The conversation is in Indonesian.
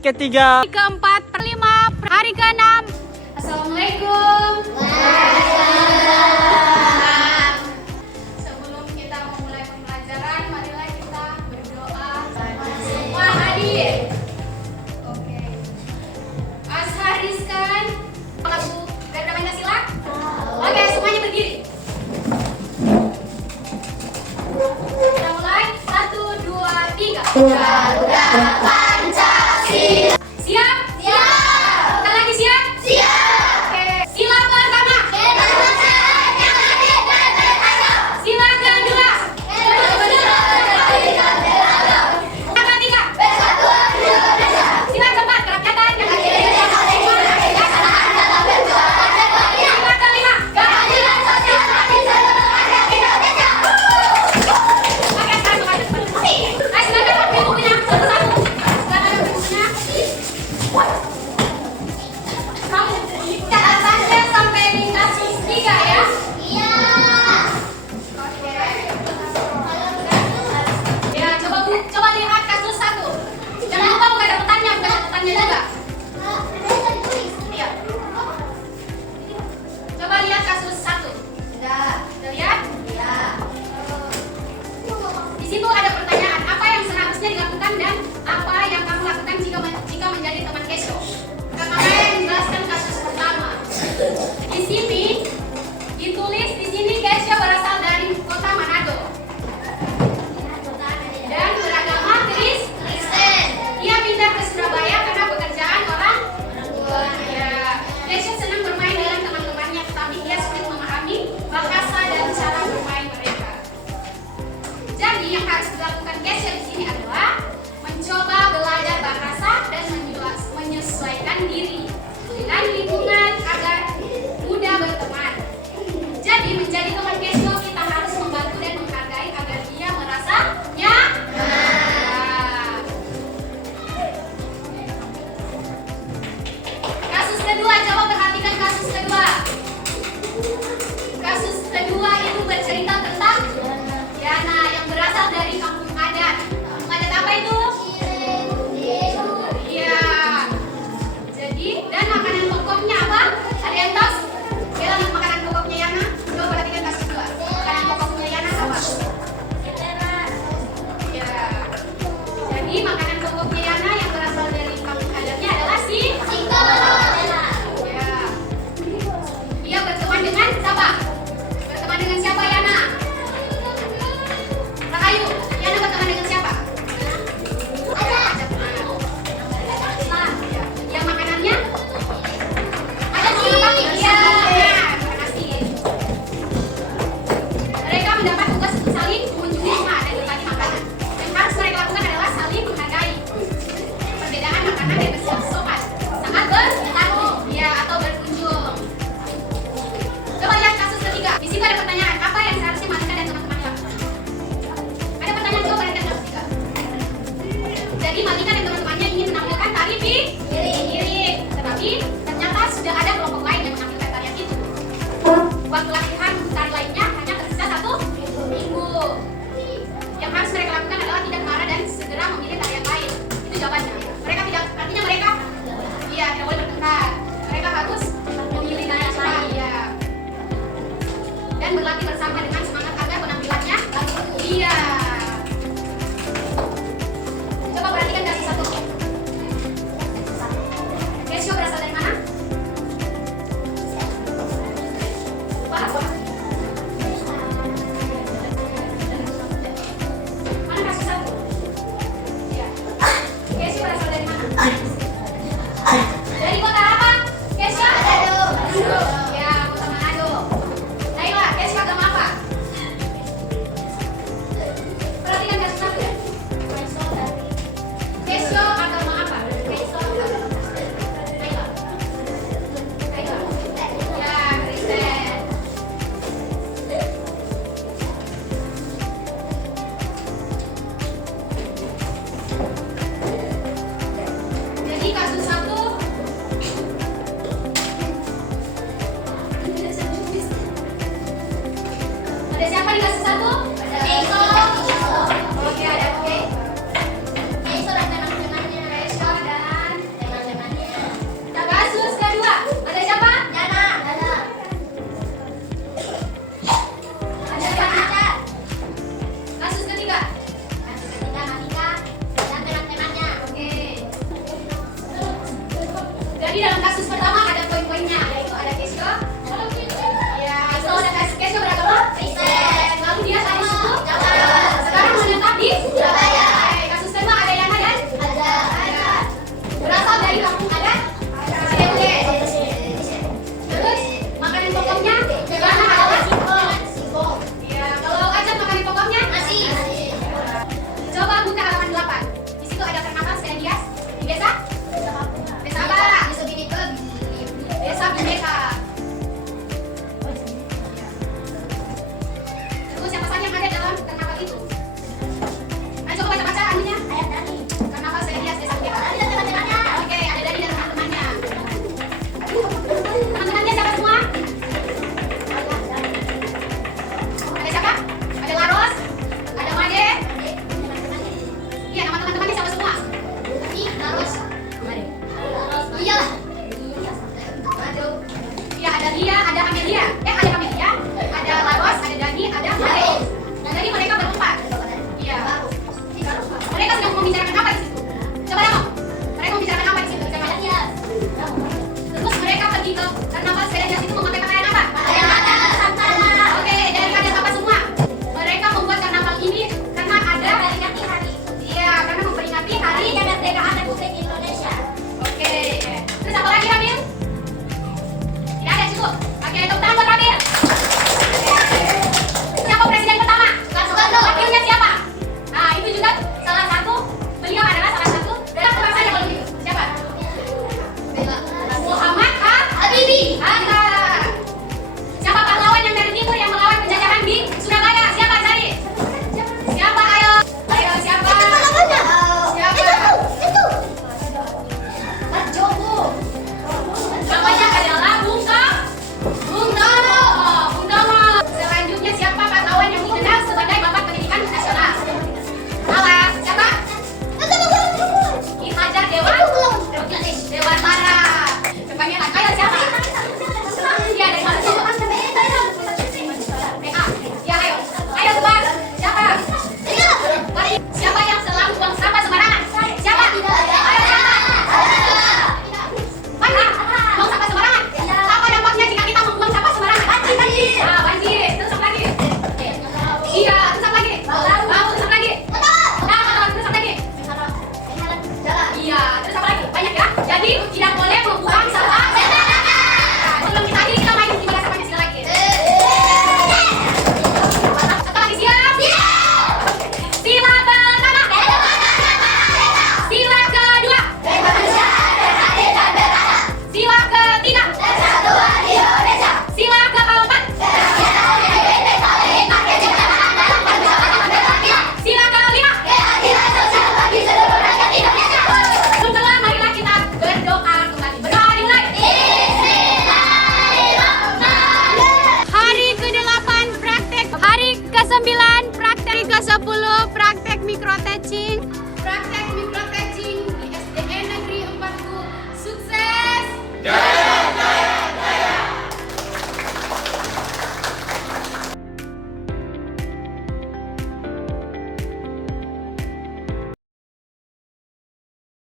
ketiga, keempat, perlima, hari keenam. Assalamualaikum. Waalaikumsalam. Sebelum kita memulai pembelajaran, marilah kita berdoa. Semua hadir. Oke. Ashar Rizkan, lagu Garuda Pancasila. Oke, semuanya berdiri. Kita mulai. 1, 2, 3. Garuda Pancasila. Siap? Siap. Kita lagi siap? Siap. Oke. Sila pertama. Sila kedua. Sila ketiga. Sila keempat. Kerakyatan. Sila kelima. Oke, sekarang ayo silakan ambil bukunya satu-satu. Silakan ambil bukunya. Kamu catatannya sampai di kasus 3 ya? Iya. Oke. Ya, coba lihat kasus 1. Jangan lupa buka catatannya juga. Iya. Coba lihat kasus 1. Sudah lihat? Iya. Di situ ada pertanyaan, apa yang seharusnya dilakukan dan apa yang kamu lakukan jika menjadi teman Kesho. Kakak yang menjelaskan kasus pertama. Di sini ditulis Kesho berasal dari kota Manado dan beragama Kristen. Ia pindah ke Surabaya karena pekerjaan orang tua. Kesho senang bermain dengan teman-temannya, tetapi ia sulit memahami bahasa dan cara bermain mereka. Jadi yang harus dilakukan Kesho di sini adalah mencoba belajar bahasa dan menyesuaikan diri dengan lingkungan agar mudah berteman. Jadi menjadi teman Kesho kita harus membantu dan menghargai agar dia merasa nyaman. Kasus kedua, coba perhatikan kasus kedua. Kasus kedua itu bercerita tentang Yana yang berasal dari kampung adat. Kampung adat apa itu? Iya. Jadi, dan makanan pokoknya apa? Ada yang tahu? Bella, makanan pokoknya Yana. Coba perhatikan kasus kedua. Makanan pokoknya Yana apa? Iya. Jadi makanan pokoknya Yana yang berasal dari kampung adatnya adalah singkong. Ya. Dia berteman dengan siapa? Berteman dengan siapa Yana? Rahayu, Yana berteman dengan siapa? Yang makanannya? Ada nasi. Iya, makan nasi. Mereka mendapat tugas untuk saling mengunjungi rumah dan berbagi makanan. Yang harus mereka lakukan adalah saling menghargai perbedaan makanan dan bersikap sopan saat bertamu, ya, atau berkunjung. Coba lihat kasus ketiga. Di situ ada pertanyaan, apa yang seharusnya Malika dan teman-temannya lakukan? Ada pertanyaan, coba perhatikan kasus ketiga. Jadi Malika dan teman-temannya ingin menampilkan tari piring, tetapi ternyata sudah ada kelompok lain yang menampilkan tarian itu. Waktu latihan untuk tari lainnya hanya tersisa 1 minggu. Yang harus mereka lakukan adalah tidak marah dan segera memilih tarian lain. Itu jawabannya. Mereka tidak, artinya mereka, iya, tidak boleh bertengkar. Mereka harus memilih tarian lain, iya. Dan berlatih bersama dengan semangat agar penampilannya iya. Coba perhatikan kasus 1. Kesho berasal dari mana? Apa? Mana kasus 1? Iya. Kesho berasal dari mana? Dari kota apa? Kesho? Manado. Ya, kota Manado. Naila, Kesho agama apa? ke-10 praktek micro attaching. Praktek